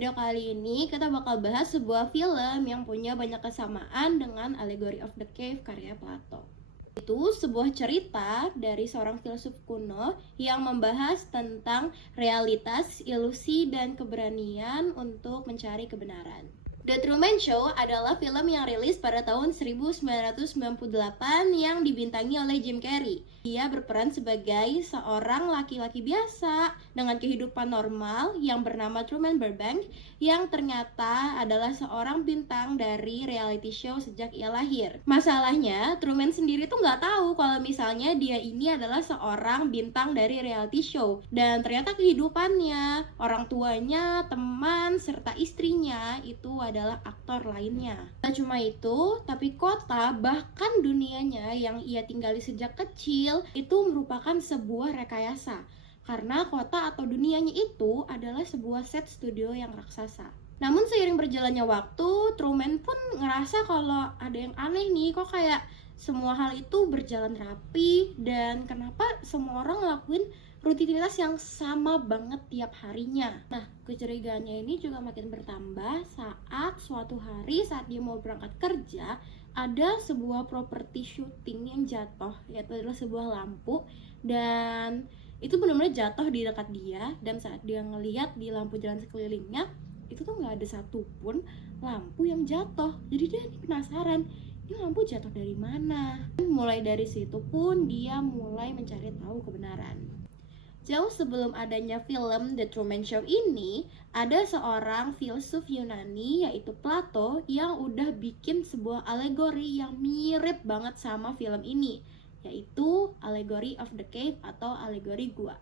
Video kali ini kita bakal bahas sebuah film yang punya banyak kesamaan dengan Allegory of the Cave karya Plato. Itu sebuah cerita dari seorang filsuf kuno yang membahas tentang realitas, ilusi, dan keberanian untuk mencari kebenaran. The Truman Show adalah film yang rilis pada tahun 1998 yang dibintangi oleh Jim Carrey. Dia berperan sebagai seorang laki-laki biasa dengan kehidupan normal yang bernama Truman Burbank, yang ternyata adalah seorang bintang dari reality show sejak ia lahir. Masalahnya, Truman sendiri tuh nggak tahu kalau misalnya dia ini adalah seorang bintang dari reality show. Dan ternyata kehidupannya, orang tuanya, teman, serta istrinya itu adalah aktor lainnya. Tak cuma itu, tapi kota bahkan dunianya yang ia tinggali sejak kecil itu merupakan sebuah rekayasa. Karena kota atau dunianya itu adalah sebuah set studio yang raksasa. Namun seiring berjalannya waktu, Truman pun ngerasa kalau ada yang aneh nih, kok kayak semua hal itu berjalan rapi dan kenapa semua orang ngelakuin rutinitas yang sama banget tiap harinya. Nah, kecurigaannya ini juga makin bertambah saat suatu hari saat dia mau berangkat kerja, ada sebuah properti syuting yang jatuh, yaitu adalah sebuah lampu, dan itu benar-benar jatuh di dekat dia. Dan saat dia ngeliat di lampu jalan sekelilingnya, itu tuh nggak ada satupun lampu yang jatuh. Jadi dia penasaran, ini lampu jatuh dari mana? Mulai dari situ pun dia mulai mencari tahu kebenaran. Jauh sebelum adanya film The Truman Show ini, ada seorang filsuf Yunani yaitu Plato yang udah bikin sebuah alegori yang mirip banget sama film ini, yaitu Allegory of the Cave atau alegori gua.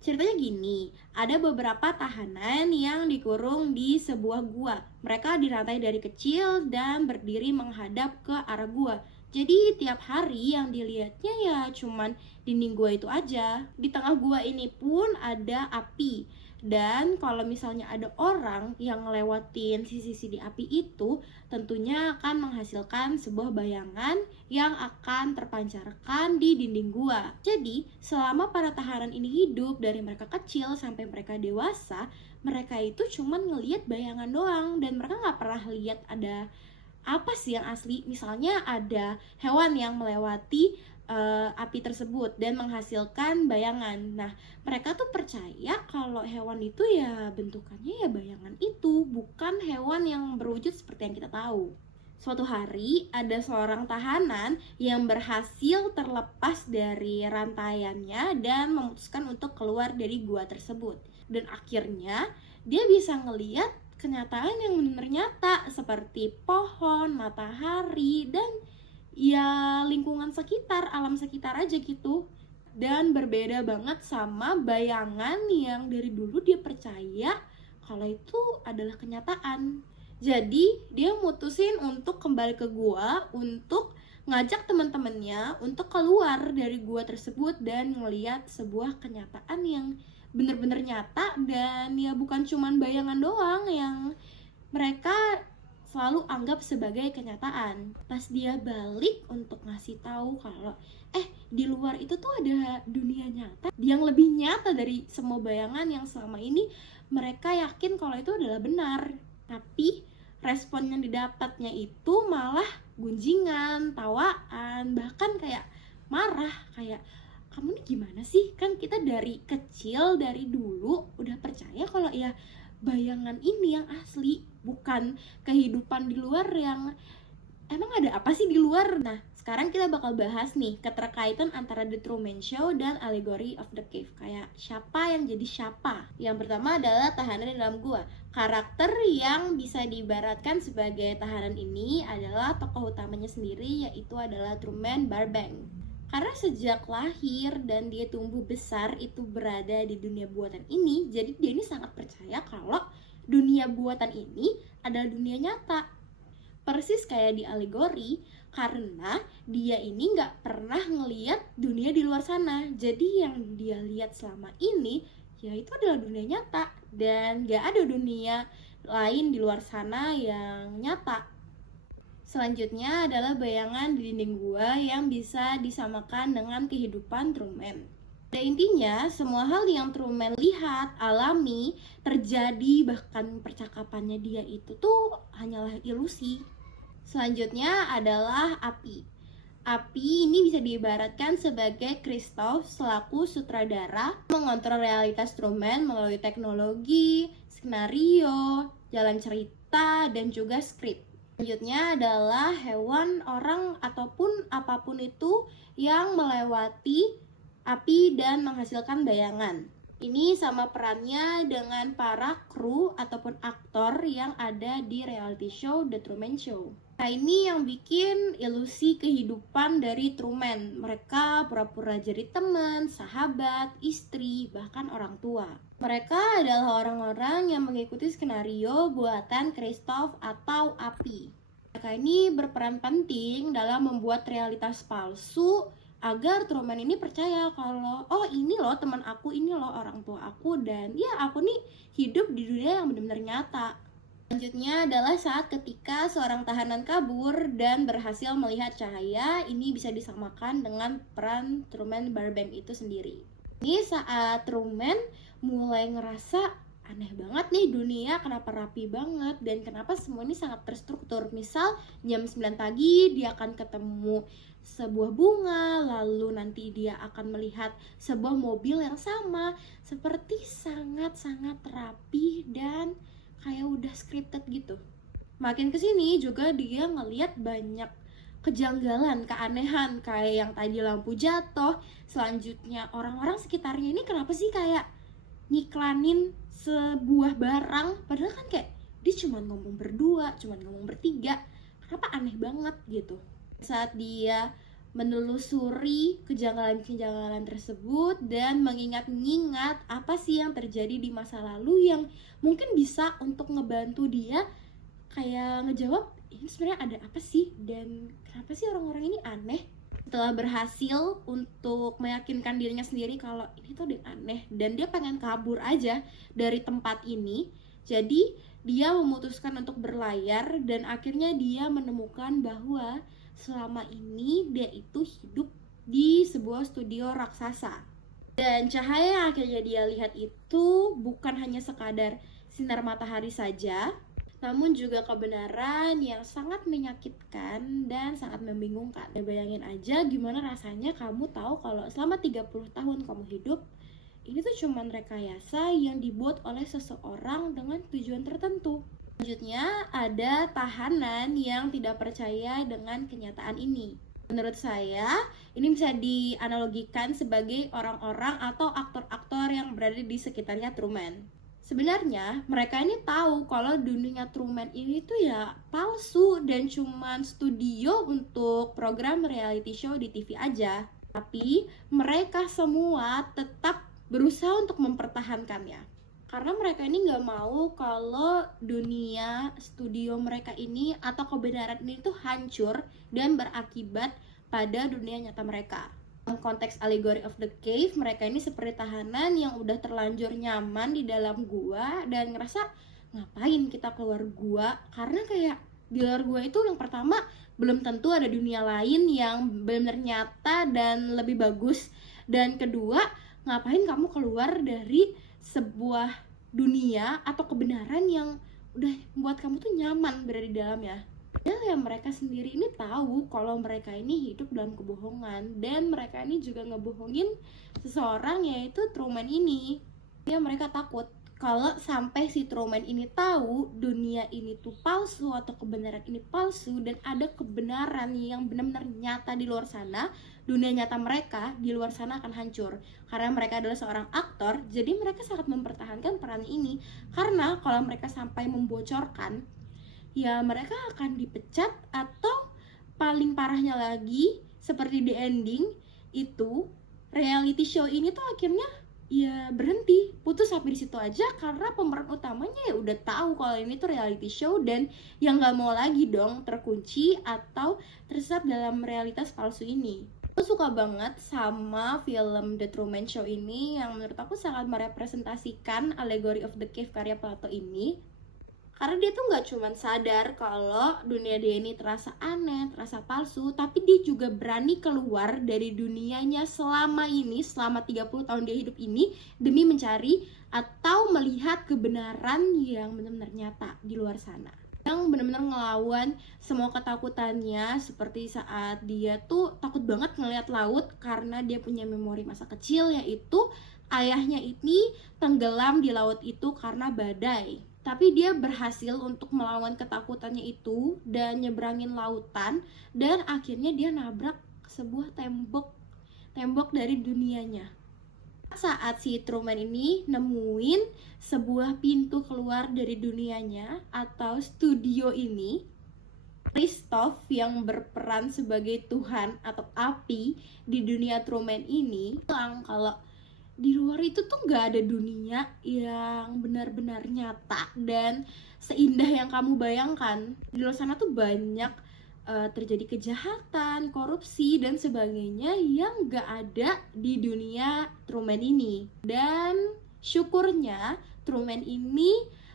Ceritanya gini, ada beberapa tahanan yang dikurung di sebuah gua. Mereka dirantai dari kecil dan berdiri menghadap ke arah gua. Jadi tiap hari yang dilihatnya ya cuman dinding gua itu aja. Di tengah gua ini pun ada api. Dan kalau misalnya ada orang yang ngelewatin sisi-sisi api itu, tentunya akan menghasilkan sebuah bayangan yang akan terpancarkan di dinding gua. Jadi, selama para tahanan ini hidup dari mereka kecil sampai mereka dewasa, mereka itu cuman ngelihat bayangan doang dan mereka nggak pernah lihat ada apa sih yang asli. Misalnya ada hewan yang melewati api tersebut dan menghasilkan bayangan. Nah, mereka tuh percaya kalau hewan itu ya bentukannya ya bayangan itu, bukan hewan yang berwujud seperti yang kita tahu. Suatu hari ada seorang tahanan yang berhasil terlepas dari rantaiannya dan memutuskan untuk keluar dari gua tersebut. Dan akhirnya dia bisa ngeliat kenyataan yang benar nyata seperti pohon, matahari, dan ya lingkungan sekitar, alam sekitar aja gitu. Dan berbeda banget sama bayangan yang dari dulu dia percaya kalau itu adalah kenyataan. Jadi dia mutusin untuk kembali ke gua untuk ngajak teman-temannya untuk keluar dari gua tersebut dan ngeliat sebuah kenyataan yang bener-bener nyata dan ya bukan cuman bayangan doang yang mereka selalu anggap sebagai kenyataan. Pas dia balik untuk ngasih tahu kalau di luar itu tuh ada dunia nyata yang lebih nyata dari semua bayangan yang selama ini mereka yakin kalau itu adalah benar. Tapi respon yang didapatnya itu malah gunjingan, tawaan, bahkan kayak marah, kayak kamu nih gimana sih? Kan kita dari kecil, dari dulu udah percaya kalau ya bayangan ini yang asli, bukan kehidupan di luar yang emang ada apa sih di luar. Nah, sekarang kita bakal bahas nih keterkaitan antara The Truman Show dan Allegory of the Cave. Kayak siapa yang jadi siapa? Yang pertama adalah tahanan di dalam gua. Karakter yang bisa diibaratkan sebagai tahanan ini adalah tokoh utamanya sendiri, yaitu adalah Truman Burbank. Karena sejak lahir dan dia tumbuh besar itu berada di dunia buatan ini, jadi dia ini sangat percaya kalau dunia buatan ini adalah dunia nyata. Persis kayak di alegori, karena dia ini nggak pernah ngeliat dunia di luar sana. Jadi yang dia lihat selama ini, ya itu adalah dunia nyata. Dan nggak ada dunia lain di luar sana yang nyata. Selanjutnya adalah bayangan di dinding gua yang bisa disamakan dengan kehidupan Truman. Pada intinya, semua hal yang Truman lihat, alami, terjadi, bahkan percakapannya dia itu tuh hanyalah ilusi. Selanjutnya adalah api. Api ini bisa diibaratkan sebagai Christoph selaku sutradara mengontrol realitas Truman melalui teknologi, skenario, jalan cerita, dan juga skrip. Selanjutnya adalah hewan, orang, ataupun apapun itu yang melewati api dan menghasilkan bayangan. Ini sama perannya dengan para kru ataupun aktor yang ada di reality show The Truman Show. Nah, ini yang bikin ilusi kehidupan dari Truman. Mereka pura-pura jadi teman, sahabat, istri, bahkan orang tua. Mereka adalah orang-orang yang mengikuti skenario buatan Christoph atau Api. Mereka ini berperan penting dalam membuat realitas palsu agar Truman ini percaya kalau oh ini loh teman aku, ini loh orang tua aku, dan ya aku nih hidup di dunia yang benar-benar nyata. Selanjutnya adalah saat ketika seorang tahanan kabur dan berhasil melihat cahaya. Ini bisa disamakan dengan peran Truman Burbank itu sendiri. Ini saat Truman mulai ngerasa aneh banget nih dunia, kenapa rapi banget dan kenapa semua ini sangat terstruktur. Misal jam 9 pagi dia akan ketemu sebuah bunga, lalu nanti dia akan melihat sebuah mobil yang sama, seperti sangat-sangat rapi dan kayak udah scripted gitu. Makin kesini juga dia ngeliat banyak kejanggalan, keanehan, kayak yang tadi lampu jatuh. Selanjutnya orang-orang sekitarnya ini kenapa sih kayak ngiklanin sebuah barang, padahal kan kayak dia cuma ngomong berdua, cuma ngomong bertiga. Kenapa aneh banget gitu. Saat dia menelusuri kejanggalan-kejanggalan tersebut dan mengingat-ingat apa sih yang terjadi di masa lalu yang mungkin bisa untuk ngebantu dia kayak ngejawab ini sebenarnya ada apa sih dan kenapa sih orang-orang ini aneh. Setelah berhasil untuk meyakinkan dirinya sendiri kalau ini tuh ada yang aneh dan dia pengen kabur aja dari tempat ini, jadi dia memutuskan untuk berlayar dan akhirnya dia menemukan bahwa selama ini dia itu hidup di sebuah studio raksasa. Dan cahaya yang akhirnya dia lihat itu bukan hanya sekadar sinar matahari saja, namun juga kebenaran yang sangat menyakitkan dan sangat membingungkan. Ya, bayangin aja gimana rasanya kamu tahu kalau selama 30 tahun kamu hidup, ini tuh cuman rekayasa yang dibuat oleh seseorang dengan tujuan tertentu. Selanjutnya ada tahanan yang tidak percaya dengan kenyataan ini. Menurut saya, ini bisa dianalogikan sebagai orang-orang atau aktor-aktor yang berada di sekitarnya Truman. Sebenarnya mereka ini tahu kalau dunia Truman ini tuh ya palsu dan cuman studio untuk program reality show di TV aja. Tapi mereka semua tetap berusaha untuk mempertahankannya. Karena mereka ini nggak mau kalau dunia studio mereka ini atau kebenaran ini tuh hancur dan berakibat pada dunia nyata mereka. Dalam konteks Allegory of the Cave, mereka ini seperti tahanan yang udah terlanjur nyaman di dalam gua dan ngerasa ngapain kita keluar gua, karena kayak di luar gua itu yang pertama belum tentu ada dunia lain yang benar-benar nyata dan lebih bagus, dan kedua ngapain kamu keluar dari sebuah dunia atau kebenaran yang udah membuat kamu tuh nyaman berada di dalamnya. Padahal ya mereka sendiri ini tahu kalau mereka ini hidup dalam kebohongan dan mereka ini juga ngebohongin seseorang yaitu Truman ini. Ya mereka takut kalau sampai si Truman ini tahu dunia ini tuh palsu atau kebenaran ini palsu dan ada kebenaran yang benar-benar nyata di luar sana, dunia nyata mereka di luar sana akan hancur. Karena mereka adalah seorang aktor, jadi mereka sangat mempertahankan peran ini. Karena kalau mereka sampai membocorkan, ya mereka akan dipecat atau paling parahnya lagi seperti di ending itu reality show ini tuh akhirnya ya berhenti, putus sampai di situ aja karena pemeran utamanya ya udah tahu kalau ini tuh reality show dan yang nggak mau lagi dong terkunci atau tersesat dalam realitas palsu ini. Aku suka banget sama film The Truman Show ini yang menurut aku sangat merepresentasikan Allegory of the Cave karya Plato ini. Karena dia tuh nggak cuman sadar kalau dunia dia ini terasa aneh, terasa palsu, tapi dia juga berani keluar dari dunianya selama ini, selama 30 tahun dia hidup ini, demi mencari atau melihat kebenaran yang benar-benar nyata di luar sana. Yang benar-benar ngelawan semua ketakutannya, seperti saat dia tuh takut banget ngeliat laut karena dia punya memori masa kecil, yaitu ayahnya ini tenggelam di laut itu karena badai. Tapi dia berhasil untuk melawan ketakutannya itu dan nyebrangin lautan, dan akhirnya dia nabrak sebuah tembok dari dunianya. Saat si Truman ini nemuin sebuah pintu keluar dari dunianya atau studio ini, Christoph yang berperan sebagai Tuhan atau api di dunia Truman ini bilang kalau di luar itu tuh nggak ada dunia yang benar-benar nyata dan seindah yang kamu bayangkan. Di luar sana tuh banyak terjadi kejahatan, korupsi, dan sebagainya yang nggak ada di dunia Truman ini. Dan syukurnya Truman ini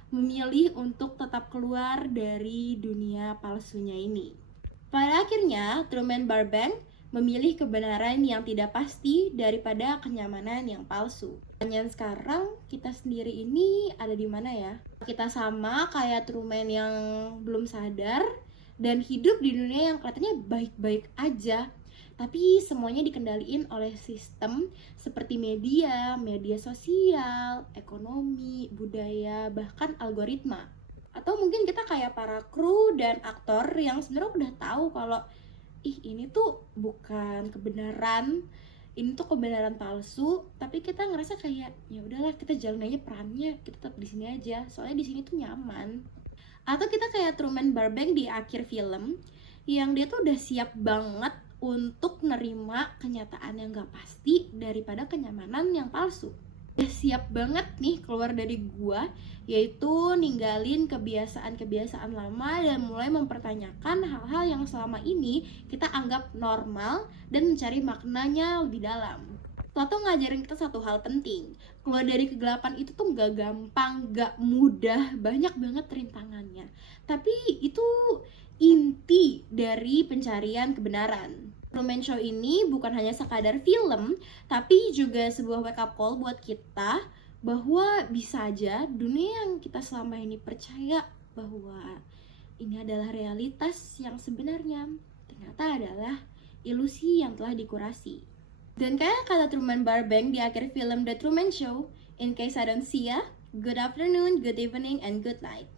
memilih untuk tetap keluar dari dunia palsunya ini. Pada akhirnya, Truman Burbank memilih kebenaran yang tidak pasti daripada kenyamanan yang palsu. Dan sekarang kita sendiri ini ada di mana ya? Kita sama kayak Truman yang belum sadar dan hidup di dunia yang kelihatannya baik-baik aja. Tapi semuanya dikendaliin oleh sistem seperti media sosial, ekonomi, budaya, bahkan algoritma. Atau mungkin kita kayak para kru dan aktor yang sebenarnya udah tahu kalau ini tuh bukan kebenaran, ini tuh kebenaran palsu, tapi kita ngerasa kayak ya udahlah, kita jalan aja perannya, kita tetap di sini aja, soalnya di sini tuh nyaman. Atau kita kayak Truman Burbank di akhir film, yang dia tuh udah siap banget untuk nerima kenyataan yang gak pasti daripada kenyamanan yang palsu. Udah siap banget nih keluar dari gua, yaitu ninggalin kebiasaan-kebiasaan lama dan mulai mempertanyakan hal-hal yang selama ini kita anggap normal dan mencari maknanya lebih dalam. Plato ngajarin kita satu hal penting, keluar dari kegelapan itu tuh gak gampang, gak mudah, banyak banget rintangannya. Tapi itu inti dari pencarian kebenaran. Truman Show ini bukan hanya sekadar film, tapi juga sebuah wake up call buat kita bahwa bisa aja dunia yang kita selama ini percaya bahwa ini adalah realitas yang sebenarnya ternyata adalah ilusi yang telah dikurasi. Dan kayak kata Truman Burbank di akhir film The Truman Show, in case I don't see ya, good afternoon, good evening, and good night.